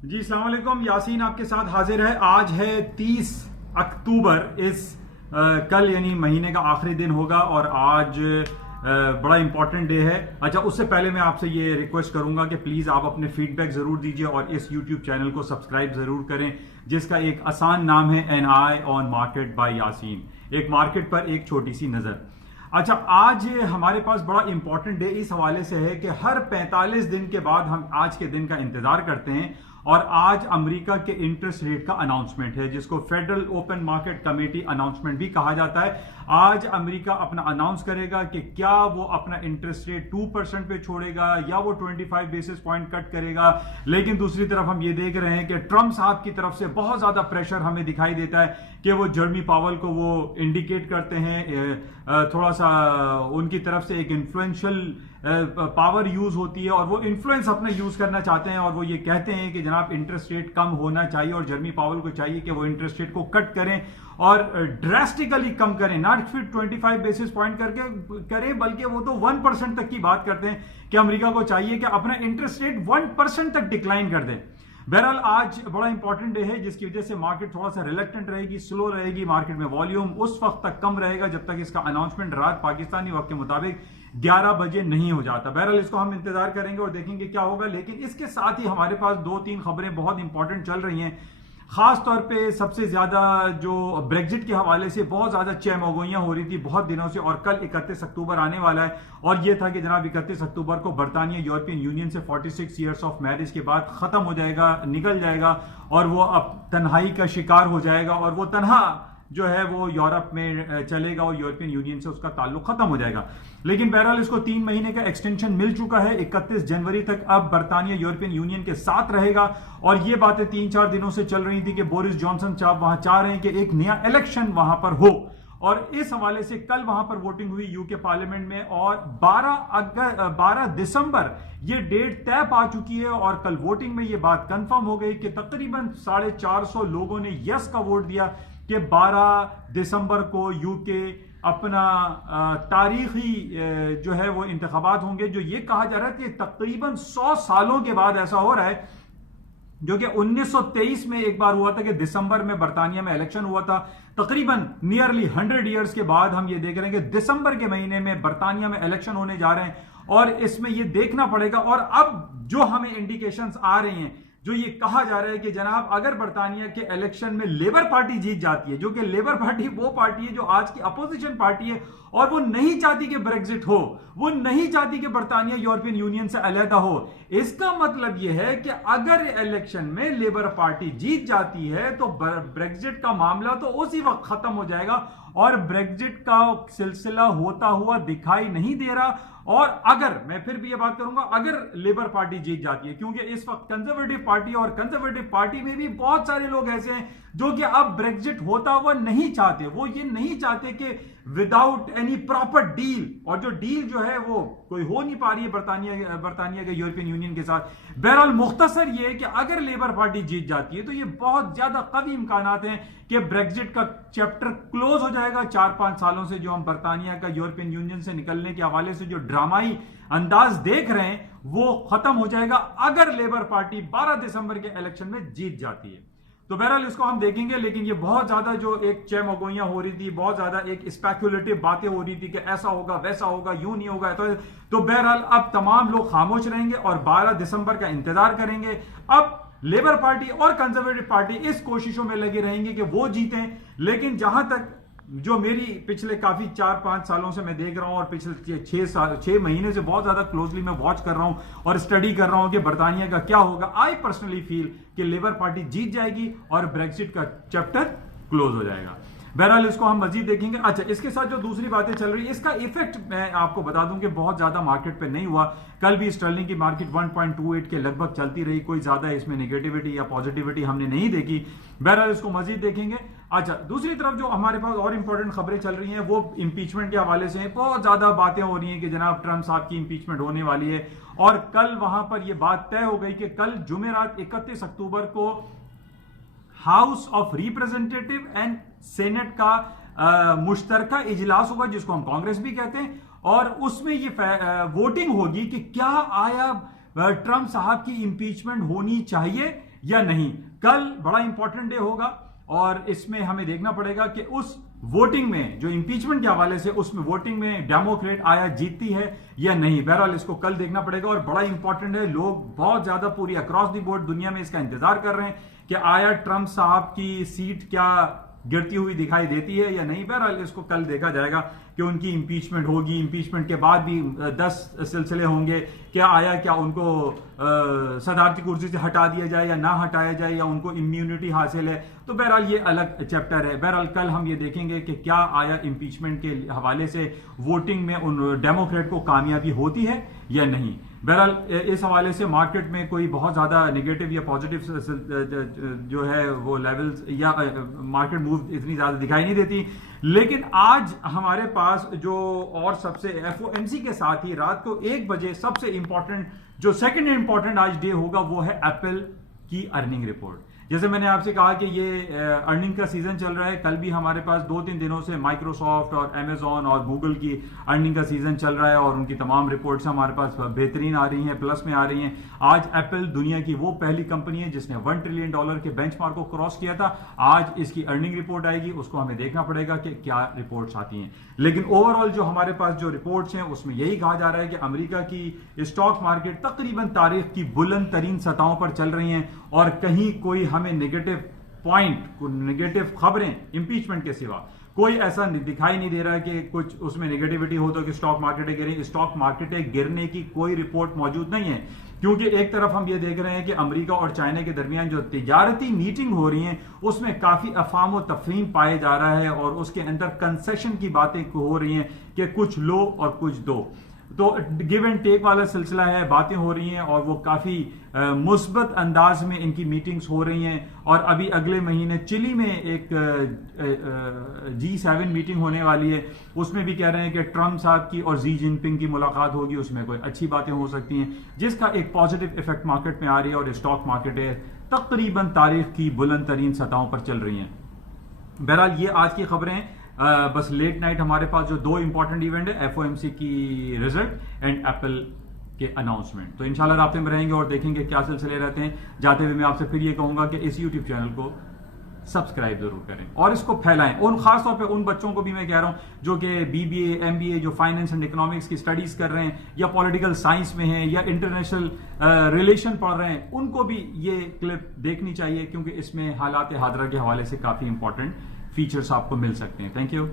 जी अस्सलाम वालेकुम। यासीन आपके साथ हाजिर है। आज है 30 अक्टूबर। कल यानी महीने का आखिरी दिन होगा और आज बड़ा इंपॉर्टेंट डे है। अच्छा, उससे पहले मैं आपसे ये रिक्वेस्ट करूंगा कि प्लीज आप अपने फीडबैक जरूर दीजिए और इस यूट्यूब चैनल को सब्सक्राइब जरूर करें, जिसका एक आसान नाम है an eye on market by Yasin. एक मार्केट पर एक छोटी सी नजर। अच्छा, आज हमारे पास बड़ा इंपॉर्टेंट डे इस हवाले से है कि हर 45 दिन के बाद हम आज के दिन का इंतजार करते हैं और आज अमेरिका के इंटरेस्ट रेट का अनाउंसमेंट है, जिसको federal open market committee announcement भी कहा जाता है। आज अमेरिका अपना अनाउंस करेगा कि क्या वो अपना इंटरेस्ट रेट 2% पे छोड़ेगा या वो 25 बेसिस पॉइंट कट करेगा। लेकिन दूसरी तरफ हम ये देख रहे हैं कि ट्रंप साहब की तरफ से बहुत ज्यादा प्रेशर हमें दिखाई देता है कि वो जर्मी पावल को वो इंडिकेट करते हैं, थोड़ा सा उनकी तरफ से एक इन्फ्लुएंशियल पावर यूज होती है और वो इन्फ्लुएंस अपना यूज करना चाहते हैं और वो ये कहते हैं कि जनाब इंटरेस्ट रेट कम होना चाहिए और जर्मी पावल को चाहिए कि वो इंटरेस्ट रेट को कट करें और ड्रास्टिकली कम करें, नॉट फिर 25 बेसिस पॉइंट करके करें, बल्कि वो तो 1% तक की बात करते हैं कि अमेरिका को चाहिए कि अपना इंटरेस्ट रेट 1% तक डिक्लाइन कर दें। बहरहाल आज बड़ा इंपॉर्टेंट डे है, जिसकी वजह से मार्केट थोड़ा सा रिलक्टेंट रहेगी, स्लो रहेगी। मार्केट में वॉल्यूम उस वक्त तक कम रहेगा जब तक इसका अनाउंसमेंट रात पाकिस्तानी वक्त के मुताबिक 11 बजे नहीं हो जाता। बहरहाल इसको हम इंतजार करेंगे और देखेंगे क्या होगा। लेकिन इसके साथ ही हमारे पास 2-3 खबरें बहुत इंपॉर्टेंट चल रही हैं। खास तौर पे सबसे ज्यादा जो ब्रेग्जिट के हवाले से बहुत ज्यादा चहमगोइयां हो रही थी बहुत दिनों से, और कल 31 अक्टूबर आने वाला है और यह था कि जनाब 31 अक्टूबर को बरतानिया यूरोपियन यूनियन से 46 ईयर्स ऑफ मैरिज के बाद खत्म हो जाएगा, निकल जाएगा और वो अब तन्हाई का शिकार हो जाएगा और वो तन्हा जो है वो यूरोप में चलेगा और यूरोपियन यूनियन से उसका ताल्लुक खत्म हो जाएगा। लेकिन बहरहाल इसको 3 महीने का एक्सटेंशन मिल चुका है। 31 जनवरी तक अब बरतानिया यूरोपियन यूनियन के साथ रहेगा और ये बातें 3-4 दिनों से चल रही थी कि बोरिस जॉनसन साहब वहां चाह रहे हैं कि एक नया इलेक्शन वहां पर हो और इस हवाले से कल वहां पर वोटिंग हुई यूके पार्लियामेंट में और 12 दिसंबर ये डेट तय पा चुकी है और कल वोटिंग में ये बात कंफर्म हो गई कि तकरीबन 450 लोगों ने यस का वोट दिया कि 12 दिसंबर को यूके अपना तारीखी जो है वो इंतखाबात होंगे। जो ये कहा जा रहा है कि तकरीबन 100 सालों के बाद ऐसा हो रहा है, जो कि 1923 में एक बार हुआ था कि दिसंबर में बरतानिया में इलेक्शन हुआ था। तकरीबन नियरली 100 ईयर्स के बाद हम ये देख रहे हैं कि दिसंबर के महीने में बरतानिया में इलेक्शन होने जा रहे हैं और इसमें ये देखना पड़ेगा। और अब जो हमें इंडिकेशंस आ रहे हैं, जो ये कहा जा रहा है कि जनाब अगर बरतानिया के इलेक्शन में लेबर पार्टी जीत जाती है, जो कि लेबर पार्टी वो पार्टी है जो आज की अपोजिशन पार्टी है और वो नहीं चाहती कि ब्रेग्जिट हो, वो नहीं चाहती कि बरतानिया यूरोपियन यूनियन से अलहदा हो। इसका मतलब यह है कि अगर इलेक्शन में लेबर पार्टी जीत जाती है तो ब्रेग्जिट का मामला तो उसी वक्त खत्म हो जाएगा और ब्रेग्जिट का सिलसिला होता हुआ दिखाई नहीं दे रहा। और अगर मैं फिर भी ये बात करूंगा, अगर लेबर पार्टी जीत जाती है, क्योंकि इस वक्त कंजर्वेटिव पार्टी और कंजर्वेटिव पार्टी में भी बहुत सारे लोग ऐसे हैं जो कि अब ब्रेग्जिट होता हुआ नहीं चाहते, वो ये नहीं चाहते कि विदाउट एनी प्रॉपर डील, और जो डील जो है वो कोई हो नहीं पा रही है बरतानिया के यूरोपियन यूनियन के साथ। बहरहाल मुख्तसर ये है कि अगर लेबर पार्टी जीत जाती है तो ये बहुत ज्यादा कवी इम्कानात हैं कि ब्रेग्जिट का चैप्टर क्लोज हो जाएगा। 4-5 सालों से जो हम बरतानिया का यूरोपियन यूनियन से निकलने के हवाले से जो ड्रामाई अंदाज देख रहे हैं वो खत्म हो जाएगा अगर लेबर पार्टी 12 दिसंबर के इलेक्शन में जीत जाती है। तो बहरहाल इसको हम देखेंगे। लेकिन ये बहुत ज्यादा जो एक चहमगोइयां हो रही थी, बहुत ज्यादा एक स्पेकुलेटिव बातें हो रही थी कि ऐसा होगा वैसा होगा, यूं नहीं होगा, तो बहरहाल अब तमाम लोग खामोश रहेंगे और 12 दिसंबर का इंतजार करेंगे। अब लेबर पार्टी और कंजर्वेटिव पार्टी इस कोशिशों में लगे रहेंगे कि वो जीतें। लेकिन जहां तक जो मेरी पिछले काफी 4-5 सालों से मैं देख रहा हूं और पिछले 6 महीने से बहुत ज्यादा क्लोजली मैं वॉच कर रहा हूं और स्टडी कर रहा हूं कि बरतानिया का क्या होगा। आई पर्सनली फील कि लेबर पार्टी जीत जाएगी और ब्रेक्सिट का चैप्टर क्लोज हो जाएगा। बहरहाल इसको हम मजीद देखेंगे। अच्छा, इसके साथ जो दूसरी बातें चल रही है, इसका इफेक्ट मैं आपको बता दूं कि बहुत ज्यादा मार्केट पे नहीं हुआ। कल भी स्टर्लिंग की मार्केट 1.28 के लगभग चलती रही, कोई ज्यादा इसमें नेगेटिविटी या पॉजिटिविटी हमने नहीं देखी। बहरहाल इसको मजीद देखेंगे। अच्छा, दूसरी तरफ जो हमारे पास और इंपॉर्टेंट खबरें चल रही हैं वो इंपीचमेंट के हवाले से हैं। बहुत ज्यादा बातें हो रही हैं कि जनाब ट्रंप साहब की इंपीचमेंट होने वाली है और कल वहां पर यह बात तय हो गई कि कल जुमेरात 31 अक्टूबर को house of representative and senate का मुश्तरका इजलास होगा, जिसको हम कांग्रेस भी कहते हैं, और उसमें ये वोटिंग होगी कि क्या आया ट्रंप साहब की इंपीचमेंट होनी चाहिए या नहीं। कल बड़ा इंपॉर्टेंट डे होगा और इसमें हमें देखना पड़ेगा कि उस वोटिंग में जो इंपीचमेंट के हवाले से उसमें वोटिंग में डेमोक्रेट आया जीतती है या नहीं। बहरहाल इसको कल देखना पड़ेगा और बड़ा इंपॉर्टेंट है। लोग बहुत ज्यादा पूरी अक्रॉस द बोर्ड दुनिया में इसका इंतजार कर रहे हैं कि आया ट्रंप साहब की सीट क्या गिरती हुई दिखाई देती है या नहीं। बहरहाल इसको कल देखा जाएगा कि उनकी इंपीचमेंट होगी, इंपीचमेंट के बाद भी 10 सिलसिले होंगे। क्या आया क्या उनको सदारती कुर्सी से हटा दिया जाए या ना हटाया जाए या उनको इम्यूनिटी हासिल है, तो बहरहाल ये अलग चैप्टर है। बहरहाल कल हम ये देखेंगे कि क्या आया इंपीचमेंट के हवाले से वोटिंग में उन डेमोक्रेट को कामयाबी होती है या नहीं। बहरहाल इस हवाले से मार्केट में कोई बहुत ज्यादा नेगेटिव या पॉजिटिव जो है वो लेवल्स या मार्केट मूव इतनी ज्यादा दिखाई नहीं देती। लेकिन आज हमारे पास जो और सबसे FOMC के साथ ही रात को 1 बजे सबसे इंपॉर्टेंट जो सेकंड इंपॉर्टेंट आज डे होगा वो है एप्पल की अर्निंग रिपोर्ट। जैसे मैंने आपसे कहा कि ये अर्निंग का सीजन चल रहा है, कल भी हमारे पास 2-3 दिनों से माइक्रोसॉफ्ट और अमेजॉन और गूगल की अर्निंग का सीजन चल रहा है और उनकी तमाम रिपोर्ट्स हमारे पास बेहतरीन आ रही हैं, प्लस में आ रही हैं। आज एप्पल दुनिया की वो पहली कंपनी है जिसने $1 ट्रिलियन के बेंचमार्क को क्रॉस किया था। आज इसकी अर्निंग रिपोर्ट आएगी, उसको हमें देखना पड़ेगा कि क्या रिपोर्ट्स आती हैं। लेकिन ओवरऑल जो हमारे पास जो रिपोर्ट्स हैं उसमें यही कहा जा रहा है कि अमेरिका की स्टॉक मार्केट तकरीबन तारीख की बुलंद तरीन सतहों पर चल रही हैं और कहीं कोई हमें नेगेटिव पॉइंट, नेगेटिव खबरें इंपीचमेंट के सिवा कोई ऐसा दिखाई नहीं दे रहा है कि कुछ उसमें नेगेटिविटी हो तो कि स्टॉक मार्केटें गिरें। स्टॉक मार्केटें गिरने की कोई रिपोर्ट मौजूद नहीं है, क्योंकि एक तरफ हम ये देख रहे हैं कि अमेरिका और चाइना के दरमियान जो तिजारती मीटिंग हो रही है उसमें काफी अफाम व तफहीम पाए जा रहा है और उसके अंदर कंसेशन की बातें हो रही हैं कि कुछ लो और कुछ दो। तो गिव एंड टेक वाला सिलसिला है, बातें हो रही हैं और वो काफी मुस्बत अंदाज में इनकी मीटिंग्स हो रही हैं। और अभी अगले महीने चिली में एक G7 मीटिंग होने वाली है, उसमें भी कह रहे हैं कि ट्रंप साहब की और जी जिनपिंग की मुलाकात होगी, उसमें कोई अच्छी बातें हो सकती हैं जिसका एक पॉजिटिव इफेक्ट मार्केट में आ रही है और स्टॉक मार्केट है तकरीबन तारीख की बुलंद तरीन सतहों पर चल रही हैं। बहरहाल ये आज की खबरें हैं। बस लेट नाइट हमारे पास जो 2 इंपॉर्टेंट इवेंट है, FOMC की रिजल्ट एंड एप्पल के अनाउंसमेंट। तो इंशाल्लाह राब्ते में रहेंगे और देखेंगे क्या सिलसिले रहते हैं। जाते हुए मैं आपसे फिर ये कहूंगा कि इस YouTube चैनल को सब्सक्राइब जरूर करें और इसको फैलाएं। और खासतौर पे उन बच्चों को भी मैं कह रहा हूं जो कि BBA MBA जो फाइनेंस एंड इकोनॉमिक्स की स्टडीज कर रहे हैं या पॉलिटिकल साइंस में हैं या इंटरनेशनल रिलेशन पढ़ रहे हैं, उनको भी ये क्लिप देखनी चाहिए क्योंकि इसमें हालात हादरा के हवाले से काफी इंपॉर्टेंट फीचर्स आपको मिल सकते हैं। Thank you.